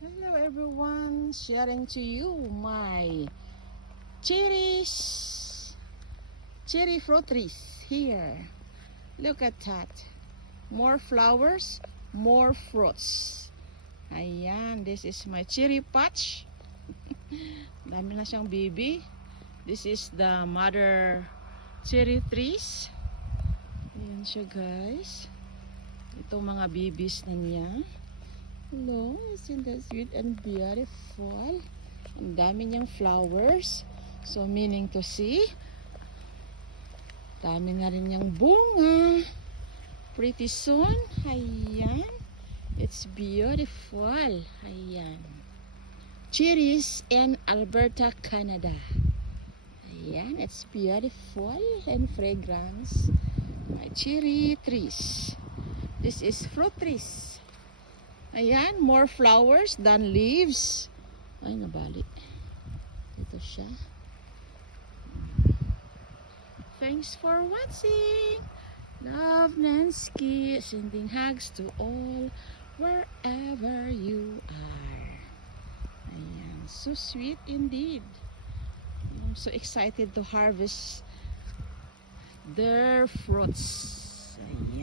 Hello everyone, sharing to you my cherry fruit trees here. Look at that. More flowers, more fruits. Ayan, this is my cherry patch. Dami na siyang baby. This is the mother cherry trees. Ayan siya guys. Ito mga babies na niya. Hello, isn't that sweet and beautiful? Ang dami niyang flowers. So meaning to see, dami na rin niyang bunga. Pretty soon, ayan. It's beautiful. Ayan. Cherries in Alberta, Canada. Ayan, it's beautiful and fragrance. My cherry trees. This is fruit trees. Ayan, more flowers than leaves. Ay, nabali. Ito siya. Thanks for watching. Love, Nancy. Sending hugs to all wherever you are. Ayan, so sweet indeed. I'm so excited to harvest their fruits. Ayan.